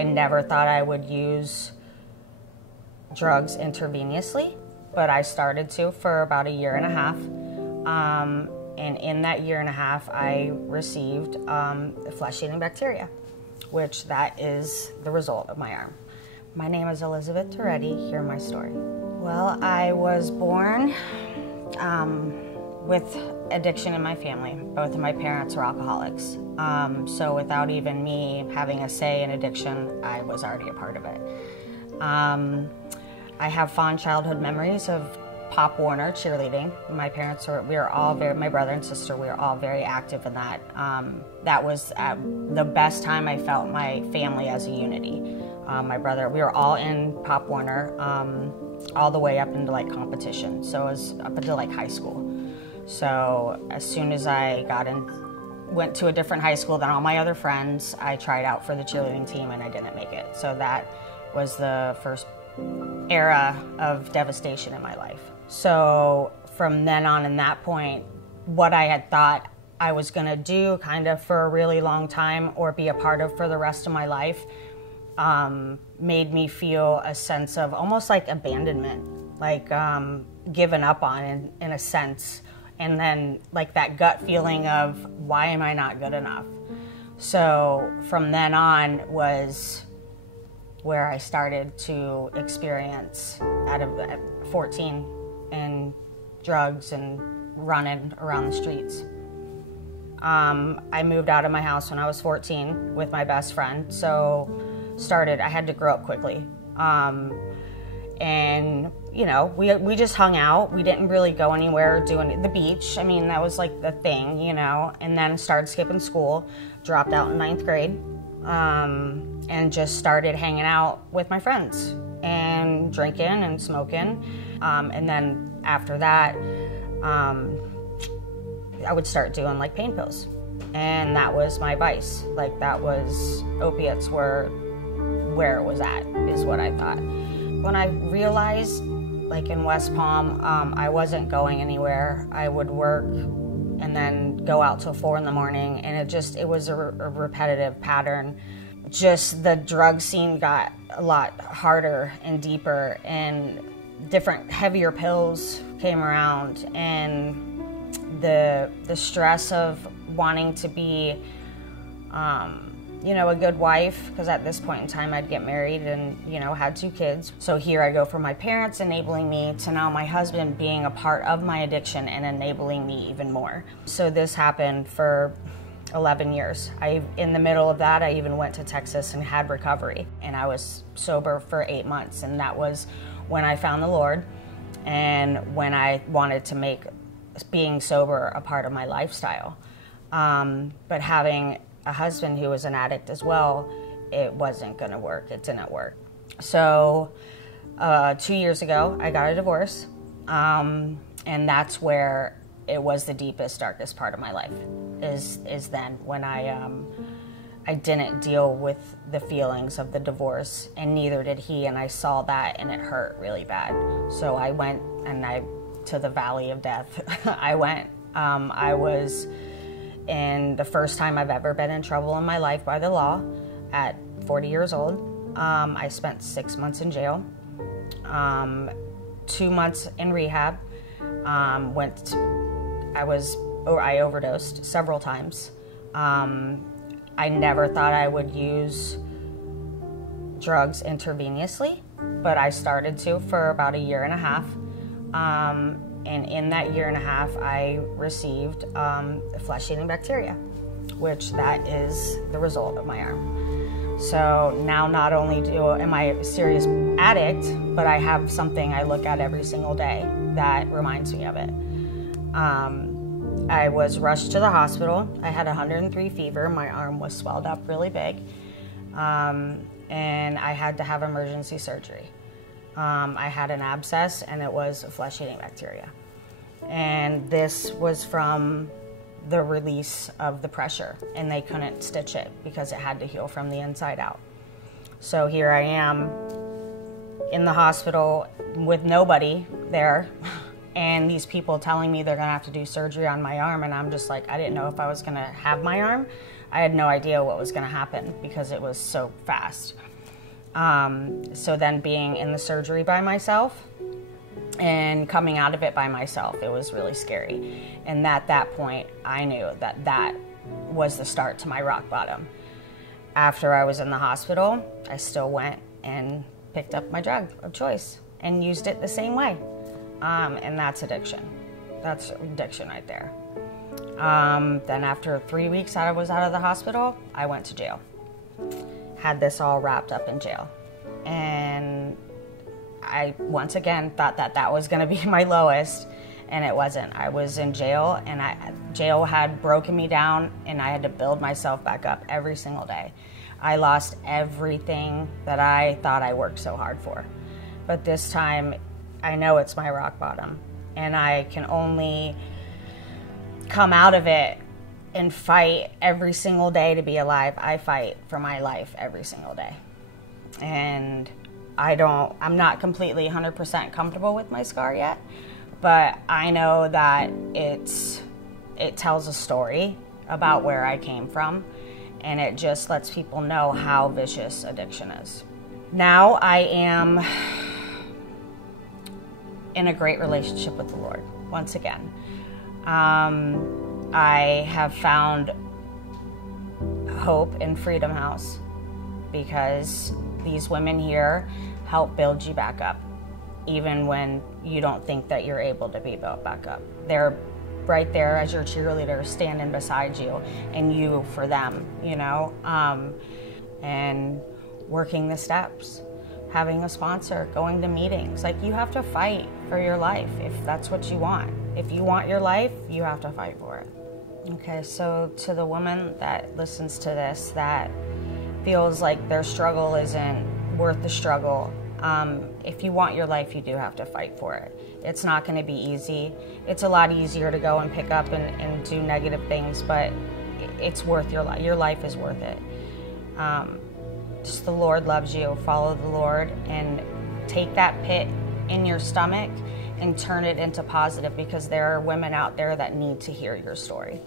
I never thought I would use drugs intravenously, but I started to for about a year and a half. And in that year and a half, I received flesh-eating bacteria, which that is the result of my arm. My name is Elizabeth Torretti. Hear my story. Well, I was born with addiction in my family. Both of my parents were alcoholics. So without even me having a say in addiction, I was already a part of it. I have fond childhood memories of Pop Warner cheerleading. My parents my brother and sister, we were all very active in that. That was the best time I felt my family as a unity. My brother, we were all in Pop Warner all the way up into like competition. So it was up until like high school. So as soon as I went to a different high school than all my other friends, I tried out for the cheerleading team and I didn't make it. So that was the first era of devastation in my life. So from then on, in that point, what I had thought I was going to do kind of for a really long time or be a part of for the rest of my life made me feel a sense of almost like abandonment, like given up on in a sense. And then like that gut feeling of, why am I not good enough? So from then on was where I started to experience, at 14, and drugs and running around the streets. I moved out of my house when I was 14 with my best friend, so I had to grow up quickly. And you know, we just hung out. We didn't really go anywhere, doing the beach. I mean, that was like the thing, you know. And then started skipping school, dropped out in 9th grade, and just started hanging out with my friends and drinking and smoking. And then after that, I would start doing like pain pills. And that was my vice. Like that was, opiates were where it was at, is what I thought. When I realized, like in West Palm, I wasn't going anywhere. I would work and then go out till 4 in the morning, and it was a repetitive pattern. Just the drug scene got a lot harder and deeper, and different heavier pills came around, and the stress of wanting to be you know, a good wife, because at this point in time I'd get married and, you know, had 2 kids. So here I go from my parents enabling me to now my husband being a part of my addiction and enabling me even more. So this happened for 11 years. In the middle of that, I even went to Texas and had recovery, and I was sober for 8 months, and that was when I found the Lord and when I wanted to make being sober a part of my lifestyle. But having a husband who was an addict as well, it wasn't going to work. It didn't work. So 2 years ago, I got a divorce, and that's where it was the deepest, darkest part of my life, is then when I didn't deal with the feelings of the divorce, and neither did he, and I saw that, and it hurt really bad. So I went to the valley of death. I went. I was in the first time I've ever been in trouble in my life by the law at 40 years old. I spent 6 months in jail, 2 months in rehab. I overdosed several times. I never thought I would use drugs intravenously, but I started to for about a year and a half. And in that year and a half, I received flesh-eating bacteria, which that is the result of my arm. So now not only am I a serious addict, but I have something I look at every single day that reminds me of it. I was rushed to the hospital. I had 103 fever. My arm was swelled up really big. And I had to have emergency surgery. I had an abscess, and it was flesh-eating bacteria. And this was from the release of the pressure, and they couldn't stitch it because it had to heal from the inside out. So here I am in the hospital with nobody there, and these people telling me they're gonna have to do surgery on my arm, and I'm just like, I didn't know if I was gonna have my arm. I had no idea what was gonna happen because it was so fast. So then being in the surgery by myself and coming out of it by myself, it was really scary. And at that point, I knew that that was the start to my rock bottom. After I was in the hospital, I still went and picked up my drug of choice and used it the same way. And that's addiction. That's addiction right there. Then after 3 weeks I was out of the hospital, I went to jail. Had this all wrapped up in jail. And I, once again, thought that that was going to be my lowest, and it wasn't. I was in jail, and jail had broken me down, and I had to build myself back up every single day. I lost everything that I thought I worked so hard for. But this time, I know it's my rock bottom, and I can only come out of it and fight every single day to be alive. I fight for my life every single day. And I'm not completely 100% comfortable with my scar yet, but I know that it tells a story about where I came from, and it just lets people know how vicious addiction is. Now I am in a great relationship with the Lord, once again. I have found hope in Freedom House because these women here help build you back up, even when you don't think that you're able to be built back up. They're right there as your cheerleader, standing beside you, and you for them, you know, and working the steps, having a sponsor, going to meetings. Like, you have to fight for your life if that's what you want. If you want your life, you have to fight for it. Okay, so to the woman that listens to this that feels like their struggle isn't worth the struggle, if you want your life, you do have to fight for it. It's not going to be easy. It's a lot easier to go and pick up and do negative things, but it's worth your life. Your life is worth it. Just the Lord loves you. Follow the Lord and take that pit in your stomach and turn it into positive, because there are women out there that need to hear your story.